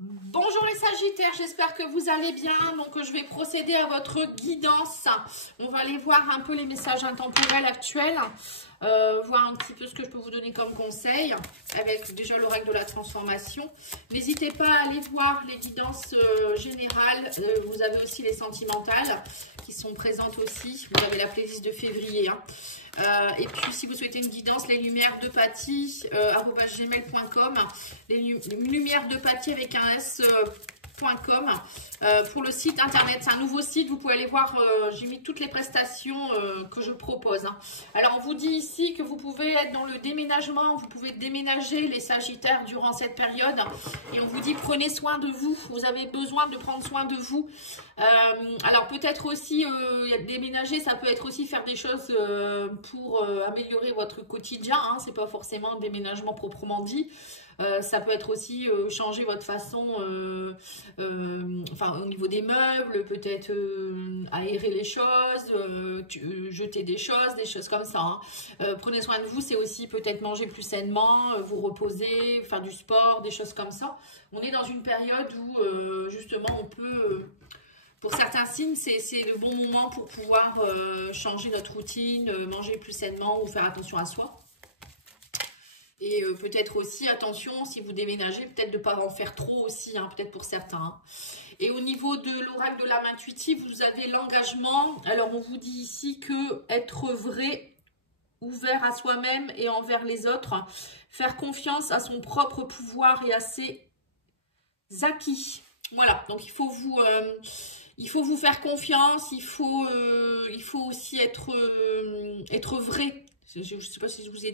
Bonjour les Sagittaires, j'espère que vous allez bien. Donc je vais procéder à votre guidance. On va aller voir un peu les messages intemporels actuels, voir un petit peu ce que je peux vous donner comme conseil avec déjà l'oracle de la transformation. N'hésitez pas à aller voir les guidances générales. Vous avez aussi les sentimentales qui sont présentes aussi. Vous avez la playlist de février. Et puis si vous souhaitez une guidance, les lumières de Paty @gmail.com, les lumières de Paty avec un s.com pour le site internet. C'est un nouveau site, vous pouvez aller voir, j'ai mis toutes les prestations que je propose. Alors on vous dit ici que vous pouvez être dans le déménagement, vous pouvez déménager les Sagittaires durant cette période et on vous dit prenez soin de vous, vous avez besoin de prendre soin de vous. Alors peut-être aussi déménager, ça peut être aussi faire des choses pour améliorer votre quotidien, hein, c'est pas forcément un déménagement proprement dit. Ça peut être aussi changer votre façon, enfin au niveau des meubles, peut-être aérer les choses, jeter des choses comme ça. Hein. Prenez soin de vous, c'est aussi peut-être manger plus sainement, vous reposer, faire du sport, des choses comme ça. On est dans une période où justement on peut... pour certains signes, c'est le bon moment pour pouvoir changer notre routine, manger plus sainement ou faire attention à soi. Et peut-être aussi, attention, si vous déménagez, peut-être de ne pas en faire trop aussi, hein, peut-être pour certains. Hein. Et au niveau de l'oracle de l'âme intuitive, vous avez l'engagement. Alors, on vous dit ici que être vrai, ouvert à soi-même et envers les autres, faire confiance à son propre pouvoir et à ses acquis. Voilà, donc il faut vous faire confiance, il faut aussi être vrai. Je ne sais pas si je vous ai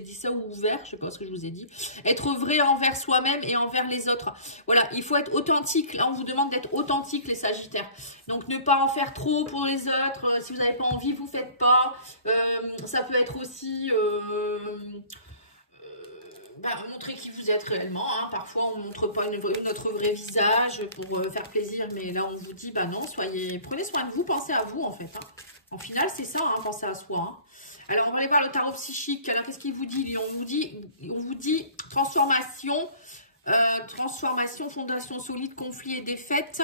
dit ça ou ouvert, je ne sais pas ce que je vous ai dit. Être vrai envers soi-même et envers les autres. Voilà, il faut être authentique. Là, on vous demande d'être authentique, les Sagittaires. Donc, ne pas en faire trop pour les autres. Si vous n'avez pas envie, vous ne faites pas. Ça peut être aussi... montrer qui vous êtes réellement. Hein. Parfois, on ne montre pas notre vrai visage pour faire plaisir. Mais là, on vous dit, bah non, prenez soin de vous, pensez à vous, en fait. Hein. En final, c'est ça, hein, penser à soi. Hein. Alors, on va aller voir le tarot psychique. Alors, qu'est-ce qu'il vous dit, lui? On vous dit transformation, transformation, fondation solide, conflit et défaite.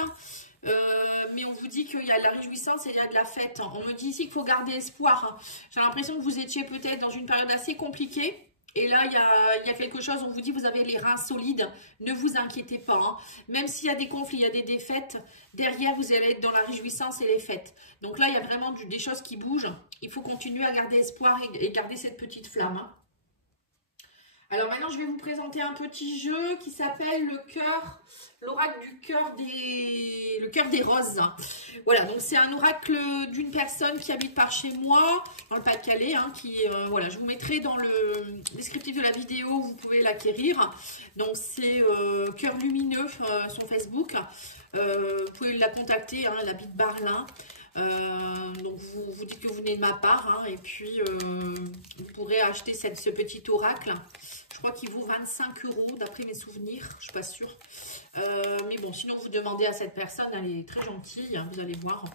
Mais on vous dit qu'il y a de la réjouissance et il y a de la fête. On me dit ici qu'il faut garder espoir. Hein. J'ai l'impression que vous étiez peut-être dans une période assez compliquée. Et là, il y a quelque chose, on vous dit, vous avez les reins solides, ne vous inquiétez pas. Hein. Même s'il y a des conflits, il y a des défaites, derrière, vous allez être dans la réjouissance et les fêtes. Donc là, il y a vraiment des choses qui bougent. Il faut continuer à garder espoir et garder cette petite flamme. Hein. Alors maintenant, je vais vous présenter un petit jeu qui s'appelle le cœur, l'oracle du cœur le cœur des roses. Voilà, donc c'est un oracle d'une personne qui habite par chez moi, dans le Pas-de-Calais, hein, voilà, je vous mettrai dans le descriptif de la vidéo, vous pouvez l'acquérir. Donc c'est Cœur Lumineux sur Facebook. Vous pouvez la contacter, hein, elle habite Barlin. Donc vous dites que vous venez de ma part, hein, et puis vous pourrez acheter ce petit oracle. Je crois qu'il vaut 25 € d'après mes souvenirs, je ne suis pas sûre. Mais bon, sinon vous demandez à cette personne, elle est très gentille, hein, vous allez voir.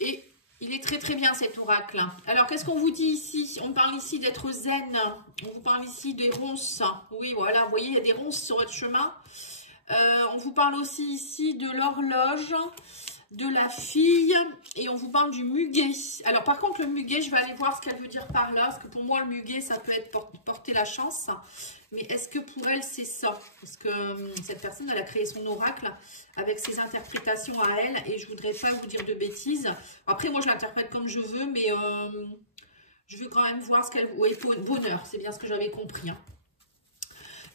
Et il est très très bien cet oracle. Alors qu'est-ce qu'on vous dit ici? On parle ici d'être zen, on vous parle ici des ronces. Oui voilà, vous voyez il y a des ronces sur votre chemin. On vous parle aussi ici de l'horloge, de la fille, et on vous parle du muguet. Alors par contre le muguet, je vais aller voir ce qu'elle veut dire par là, parce que pour moi le muguet ça peut être porter la chance, mais est-ce que pour elle c'est ça? Parce que cette personne elle a créé son oracle avec ses interprétations à elle, et je voudrais pas vous dire de bêtises. Après moi je l'interprète comme je veux, mais je vais quand même voir ce qu'elle... Oui, bonheur, c'est bien ce que j'avais compris, hein.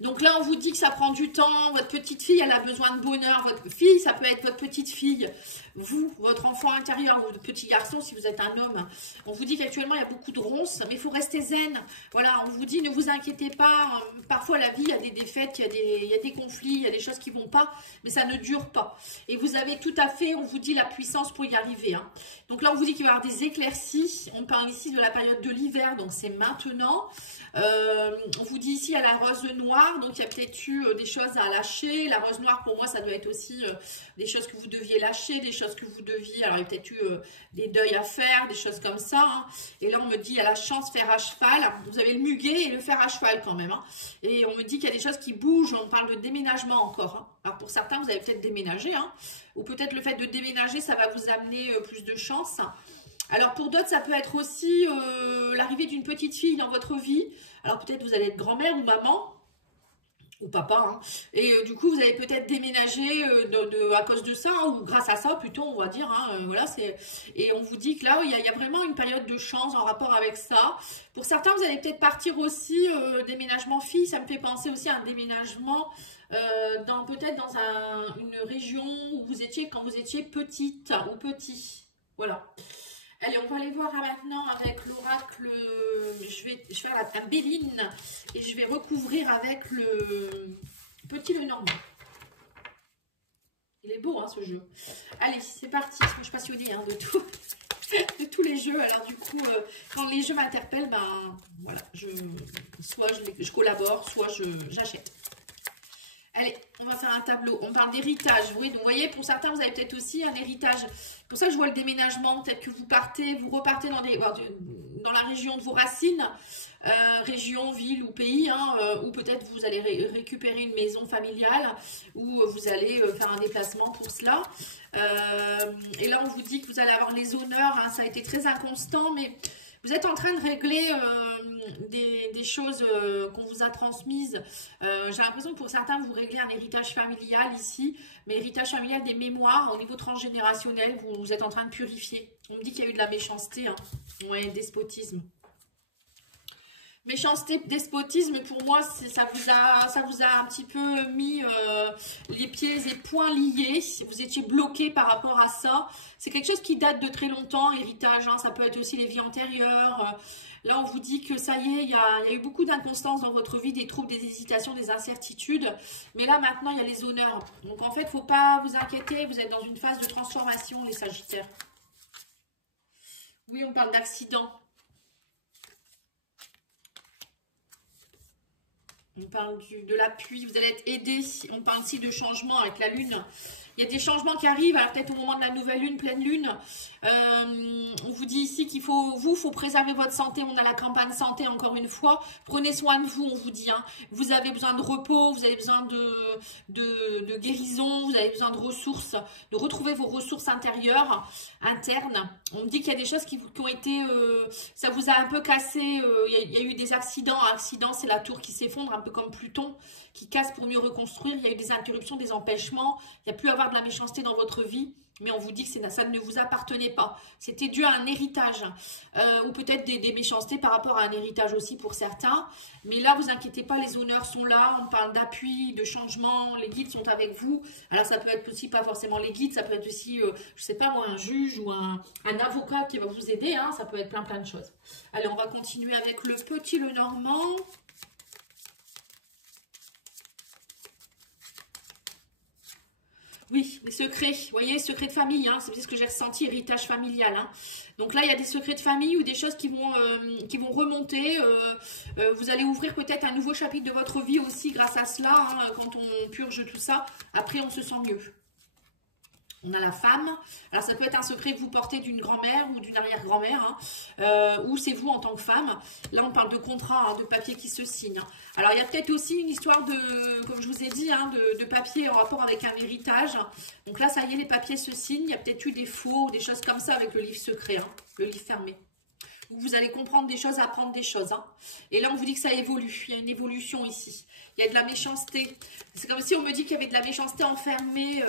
Donc là, on vous dit que ça prend du temps. Votre petite fille, elle a besoin de bonheur. Votre fille, ça peut être votre petite fille. Vous, votre enfant intérieur, ou votre petit garçon, si vous êtes un homme. On vous dit qu'actuellement, il y a beaucoup de ronces, mais il faut rester zen. Voilà, on vous dit, ne vous inquiétez pas. Parfois, la vie, il y a des défaites, il y a des conflits, il y a des choses qui ne vont pas, mais ça ne dure pas. Et vous avez tout à fait, on vous dit, la puissance pour y arriver. Hein. Donc là, on vous dit qu'il va y avoir des éclaircies. On parle ici de la période de l'hiver, donc c'est maintenant. On vous dit ici, à la rose noire. noire, donc il y a peut-être eu des choses à lâcher. La rose noire, pour moi, ça doit être aussi des choses que vous deviez lâcher, des choses que vous deviez... Alors, il y a peut-être eu des deuils à faire, des choses comme ça. Hein. Et là, on me dit, il y a la chance, fer à cheval. Vous avez le muguet et le fer à cheval quand même. Hein. Et on me dit qu'il y a des choses qui bougent. On parle de déménagement encore. Hein. Alors, pour certains, vous avez peut-être déménagé. Hein. Ou peut-être le fait de déménager, ça va vous amener plus de chance. Alors pour d'autres, ça peut être aussi l'arrivée d'une petite fille dans votre vie. Alors peut-être vous allez être grand-mère ou maman, ou papa. Hein. Et du coup, vous allez peut-être déménager à cause de ça, hein, ou grâce à ça plutôt, on va dire. Hein, voilà, et on vous dit que là, il y a vraiment une période de chance en rapport avec ça. Pour certains, vous allez peut-être partir aussi, déménagement fille, ça me fait penser aussi à un déménagement peut-être dans une région où vous étiez quand vous étiez petite ou petit. Voilà. Allez, on va aller voir maintenant avec l'oracle. Je vais faire la Béline et je vais recouvrir avec le petit Lenormand. Il est beau, hein, ce jeu. Allez, c'est parti. Moi, je suis passionnée hein, de tous les jeux. Alors, du coup, quand les jeux m'interpellent, ben voilà, soit je collabore, soit j'achète. Allez, on va faire un tableau. On parle d'héritage. Oui, donc vous voyez, pour certains, vous avez peut-être aussi un héritage. C'est pour ça que je vois le déménagement. Peut-être que vous repartez dans la région de vos racines, région, ville ou pays, hein, ou peut-être vous allez récupérer une maison familiale, ou vous allez faire un déplacement pour cela. Et là, on vous dit que vous allez avoir les honneurs. Hein, ça a été très inconstant, mais... Vous êtes en train de régler des choses qu'on vous a transmises. J'ai l'impression que pour certains, vous réglez un héritage familial ici, mais héritage familial des mémoires au niveau transgénérationnel, vous êtes en train de purifier. On me dit qu'il y a eu de la méchanceté, hein. Ouais, despotisme. Méchanceté, despotisme, pour moi, ça vous a un petit peu mis les pieds et poings liés. Vous étiez bloqué par rapport à ça. C'est quelque chose qui date de très longtemps, héritage. Hein, ça peut être aussi les vies antérieures. Là, on vous dit que ça y est, il y a eu beaucoup d'inconstance dans votre vie, des troubles, des hésitations, des incertitudes. Mais là, maintenant, il y a les honneurs. Donc, en fait, il ne faut pas vous inquiéter. Vous êtes dans une phase de transformation, les Sagittaires. Oui, on parle d'accident. On parle de l'appui, vous allez être aidé. On parle ici de changement avec la lune. Il y a des changements qui arrivent, alors peut-être au moment de la nouvelle lune, pleine lune. On vous dit ici qu'il faut préserver votre santé. On a la campagne santé encore une fois. Prenez soin de vous, on vous dit. Hein. Vous avez besoin de repos, vous avez besoin de guérison, vous avez besoin de ressources, de retrouver vos ressources intérieures, internes. On me dit qu'il y a des choses qui ont été... ça vous a un peu cassé. Il y a eu des accidents. Accident, c'est la tour qui s'effondre, un peu comme Pluton, qui casse pour mieux reconstruire. Il y a eu des interruptions, des empêchements. Il y a pu avoir de la méchanceté dans votre vie, mais on vous dit que ça ne vous appartenait pas. C'était dû à un héritage, ou peut-être des méchancetés par rapport à un héritage aussi pour certains. Mais là, vous inquiétez pas, les honneurs sont là. On parle d'appui, de changement, les guides sont avec vous. Alors, ça peut être aussi pas forcément les guides, ça peut être aussi, je sais pas moi, un juge ou un avocat qui va vous aider. Hein, ça peut être plein de choses. Allez, on va continuer avec le petit Lenormand. Oui, les secrets, vous voyez, secrets de famille, hein, c'est ce que j'ai ressenti, héritage familial. Hein. Donc là, il y a des secrets de famille ou des choses qui vont remonter. Vous allez ouvrir peut-être un nouveau chapitre de votre vie aussi grâce à cela, hein, quand on purge tout ça. Après, on se sent mieux. On a la femme. Alors, ça peut être un secret que vous portez d'une grand-mère ou d'une arrière-grand-mère, hein, ou c'est vous en tant que femme. Là, on parle de contrat, hein, de papier qui se signe. Alors, il y a peut-être aussi une histoire de, comme je vous ai dit, hein, de papier en rapport avec un héritage. Donc là, ça y est, les papiers se signent. Il y a peut-être eu des faux ou des choses comme ça avec le livre secret, hein, le livre fermé. Vous allez comprendre des choses, apprendre des choses. Hein. Et là, on vous dit que ça évolue. Il y a une évolution ici. Il y a de la méchanceté. C'est comme si on me dit qu'il y avait de la méchanceté enfermée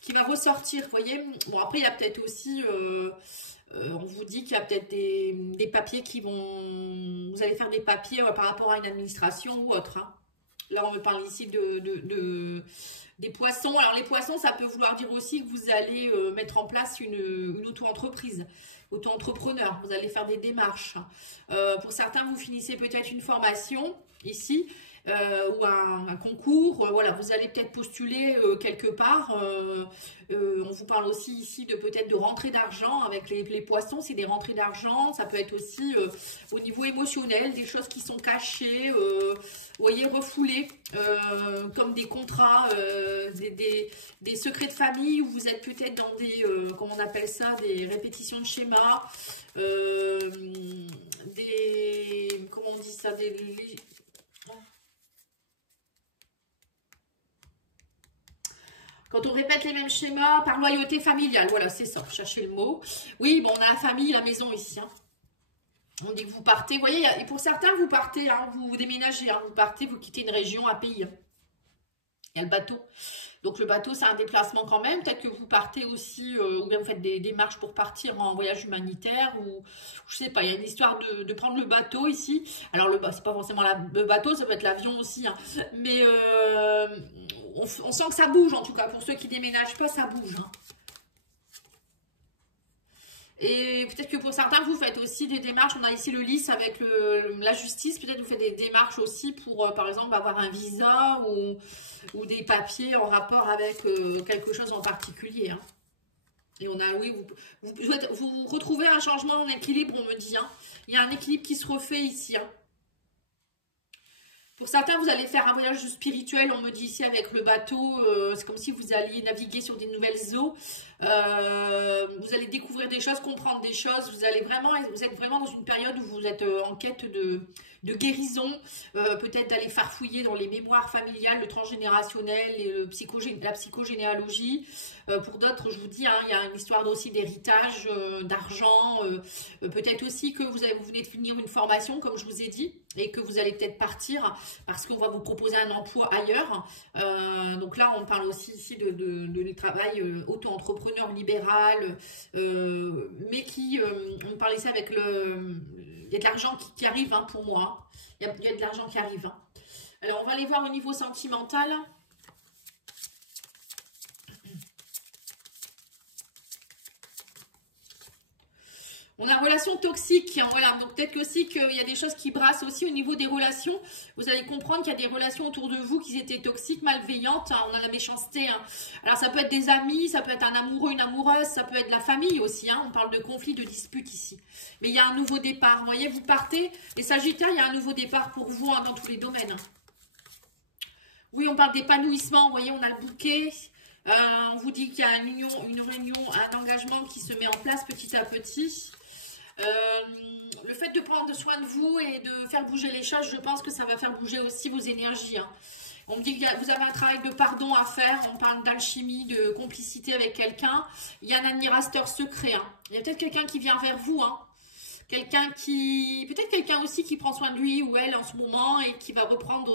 qui va ressortir, vous voyez. Bon, après, il y a peut-être aussi... on vous dit qu'il y a peut-être des papiers qui vont... Vous allez faire des papiers par rapport à une administration ou autre. Hein. Là, on me parle ici des poissons. Alors, les poissons, ça peut vouloir dire aussi que vous allez mettre en place une auto-entreprise. Auto-entrepreneur, vous allez faire des démarches. Pour certains, vous finissez peut-être une formation ici ou un concours. Voilà, vous allez peut-être postuler quelque part. On vous parle aussi ici de peut-être de rentrée d'argent avec les poissons, c'est des rentrées d'argent. Ça peut être aussi au niveau émotionnel, des choses qui sont cachées, vous voyez, refoulées, comme des contrats, des secrets de famille, où vous êtes peut-être dans des, comment on appelle ça, des répétitions de schémas, comment on dit ça, quand on répète les mêmes schémas par loyauté familiale, voilà, c'est ça, cherchez le mot. Oui, bon, on a la famille, la maison ici, hein. On dit que vous partez, vous voyez, et pour certains, vous partez, hein, vous déménagez, hein, vous partez, vous quittez une région, un pays. Hein. Il y a le bateau. Donc le bateau, c'est un déplacement quand même. Peut-être que vous partez aussi, ou bien vous faites des démarches pour partir en voyage humanitaire, ou je sais pas, il y a une histoire de prendre le bateau ici. Alors c'est pas forcément le bateau, ça peut être l'avion aussi. Hein. Mais on sent que ça bouge en tout cas. Pour ceux qui déménagent pas, ça bouge. Hein. Et peut-être que pour certains, vous faites aussi des démarches. On a ici le LIS avec la justice. Peut-être vous faites des démarches aussi pour, par exemple, avoir un visa ou des papiers en rapport avec quelque chose en particulier. Hein. Et on a, oui, vous retrouvez un changement en équilibre, on me dit. Hein. Il y a un équilibre qui se refait ici. Hein. Pour certains, vous allez faire un voyage spirituel, on me dit ici, avec le bateau. C'est comme si vous alliez naviguer sur des nouvelles eaux. Vous allez découvrir des choses, comprendre des choses. Vous êtes vraiment dans une période où vous êtes en quête de guérison. Peut-être d'aller farfouiller dans les mémoires familiales, le transgénérationnel et la psychogénéalogie. Pour d'autres, je vous dis, hein, il y a une histoire aussi d'héritage, d'argent. Peut-être aussi que vous venez de finir une formation, comme je vous ai dit, et que vous allez peut-être partir parce qu'on va vous proposer un emploi ailleurs. Donc là, on parle aussi ici de travail auto-entrepreneur libéral, mais on parle ici avec il y a de l'argent qui arrive hein, pour moi. Hein. Il y a de l'argent qui arrive. Hein. Alors, on va aller voir au niveau sentimental. On a relation toxique, hein, voilà, donc peut-être aussi qu'il y a des choses qui brassent aussi au niveau des relations. Vous allez comprendre qu'il y a des relations autour de vous qui étaient toxiques, malveillantes, hein, on a la méchanceté. Hein. Alors ça peut être des amis, ça peut être un amoureux, une amoureuse, ça peut être la famille aussi, hein, on parle de conflits, de disputes ici. Mais il y a un nouveau départ, vous voyez, vous partez, les Sagittaires, il y a un nouveau départ pour vous hein, dans tous les domaines. Oui, on parle d'épanouissement, vous voyez, on a le bouquet. On vous dit qu'il y a une réunion, un engagement qui se met en place petit à petit. Le fait de prendre soin de vous et de faire bouger les choses, je pense que ça va faire bouger aussi vos énergies. Hein. On me dit que vous avez un travail de pardon à faire, on parle d'alchimie, de complicité avec quelqu'un. Il y a un admirateur secret. Hein. Il y a peut-être quelqu'un qui vient vers vous. Hein. Peut-être quelqu'un aussi qui prend soin de lui ou elle en ce moment et qui va reprendre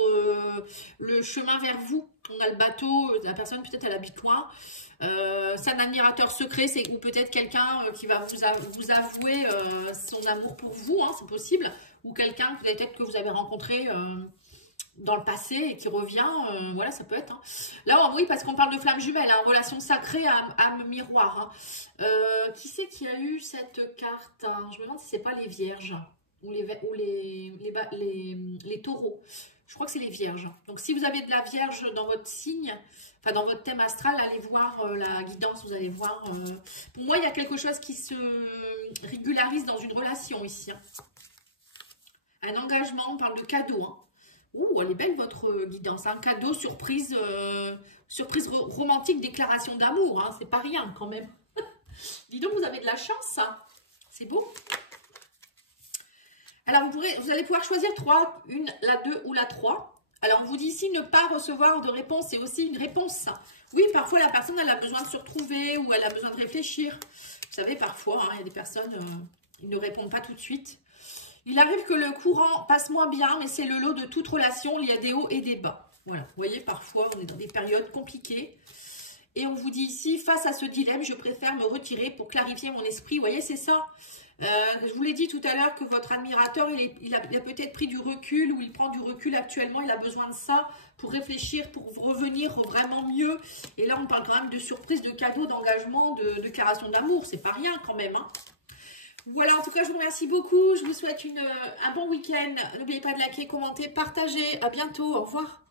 le chemin vers vous. On a le bateau, la personne peut-être elle habite loin. C'est un admirateur secret, ou peut-être quelqu'un qui va vous avouer son amour pour vous, hein, c'est possible. Ou quelqu'un peut-être que vous avez rencontré dans le passé et qui revient, voilà, ça peut être. Hein. Là, oui, parce qu'on parle de flamme jumelle, hein, relation sacrée, âme miroir. Hein. Qui c'est qui a eu cette carte hein. Je me demande si c'est pas les vierges ou les taureaux. Je crois que c'est les vierges. Donc, si vous avez de la vierge dans votre signe, enfin dans votre thème astral, allez voir la guidance, vous allez voir. Pour moi, il y a quelque chose qui se régularise dans une relation ici. Hein. Un engagement, on parle de cadeau. Hein. Ouh, elle est belle votre guidance. Un cadeau, surprise, surprise romantique, déclaration d'amour. Hein. C'est pas rien quand même. Dis donc, vous avez de la chance, ça. C'est beau. Alors, vous allez pouvoir choisir 3, la 2 ou la 3. Alors, on vous dit ici, ne pas recevoir de réponse, c'est aussi une réponse. Oui, parfois, la personne, elle a besoin de se retrouver ou elle a besoin de réfléchir. Vous savez, parfois, hein, il y a des personnes, ils ne répondent pas tout de suite. Il arrive que le courant passe moins bien, mais c'est le lot de toute relation. Il y a des hauts et des bas. Voilà, vous voyez, parfois, on est dans des périodes compliquées. Et on vous dit ici, face à ce dilemme, je préfère me retirer pour clarifier mon esprit. Vous voyez, c'est ça. Je vous l'ai dit tout à l'heure que votre admirateur, il a peut-être pris du recul ou il prend du recul actuellement. Il a besoin de ça pour réfléchir, pour revenir vraiment mieux. Et là, on parle quand même de surprise, de cadeau, d'engagement, de déclaration d'amour. C'est pas rien quand même. Hein. Voilà, en tout cas, je vous remercie beaucoup. Je vous souhaite un bon week-end. N'oubliez pas de liker, commenter, partager. À bientôt. Au revoir.